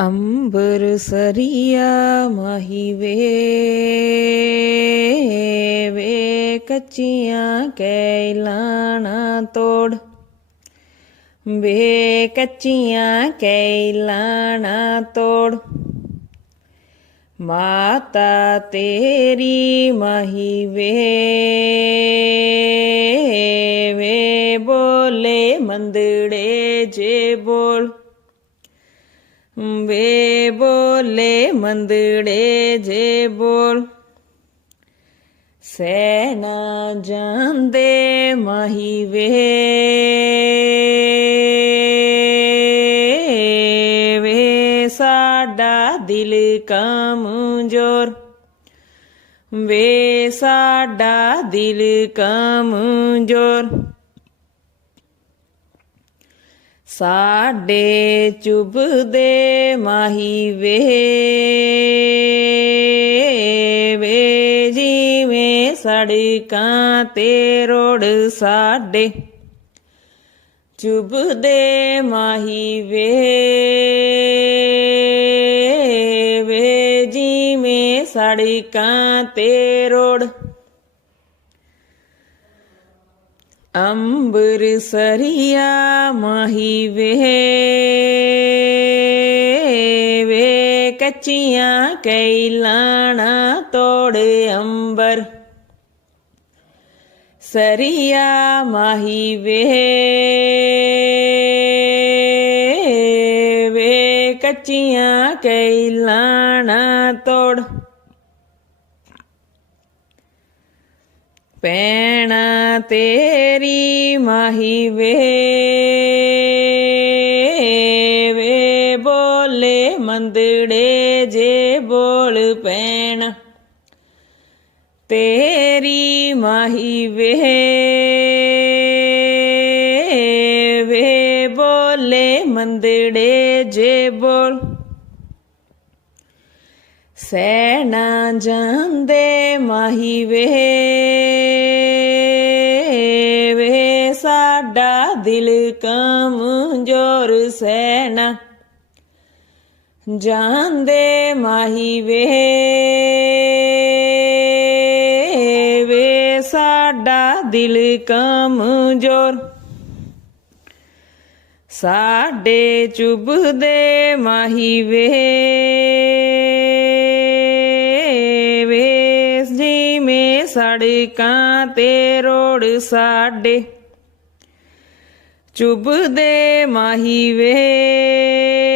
ਅੰਬਰ ਸਰੀਆ ਮਾਹੀ ਵੇ ਵੇ ਕੱਚੀਆਂ ਕੈਲਾਣਾ ਤੋੜ। ਵੇ ਕੱਚੀਆਂ ਕੈਲਾਣਾ ਤੋੜ। ਮਾਤਾ ਤੇਰੀ ਮਾਹੀ ਵੇ ਵੇ ਬੋਲੇ ਮੰਦੜੇ ਜੇ ਬੋਲ। ਵੇ ਬੋਲੇ ਮੰਦੜੇ ਜੇ ਬੋਲ। ਸੈਨਾ ਜਾਂਦੇ ਮਾਹੀ ਵੇ। ਵੇ ਸਾਡਾ ਦਿਲ ਕਮਜ਼ੋਰ। ਵੇ ਸਾਡਾ ਦਿਲ ਕਮਜ਼ੋਰ। ਸਾਡੇ ਚੁਬਦੇ ਮਾਹੀ ਵੇ ਵੇ ਜਿਵੇਂ ਸੜਕਾਂ ਤੇ ਰੋੜ ਸਾਡੇ ਚੁਬਦੇ ਮਾਹੀ ਵੇ ਵੇ ਜਿਵੇਂ ਸੜਕਾਂ ਤੇ ਰੋੜ ਅੰਬਰ ਸਰੀਆ ਮਾਹੀ ਵੇ ਵੇ ਕੱਚੀਆਂ ਕੈਲਾਣਾ ਤੋੜ ਅੰਬਰ। ਸਰੀਆ ਮਾਹੀ ਵੇ ਤੇਰੀ ਮਾਹੀ ਵੇ ਵੇ ਬੋਲੇ ਮੰਦੜੇ ਜੇ ਬੋਲ ਪੈਣਾ। ਤੇਰੀ ਮਾਹੀ ਵੇ ਵੇ ਬੋਲੇ ਮੰਦੜੇ ਜੇ ਬੋਲ। ਸੈਣਾ ਜਾਂਦੇ ਮਾਹੀ ਵੇ ਦਿਲ ਕਮਜ਼ੋਰ ਸੈਨਾ। ਜਾਂਦੇ ਮਾਹੀ ਵੇ ਵੇ ਸਾਡਾ ਦਿਲ ਕਮਜ਼ੋਰ ਸਾਡੇ ਚੁਬਦੇ ਮਾਹੀ ਵੇ ਵੇ ਜਿਵੇਂ ਸੜਕਾਂ ਤੇ ਰੋੜ ਸਾਡੇ। ਚੁਬਦੇ ਮਾਹੀ ਵੇ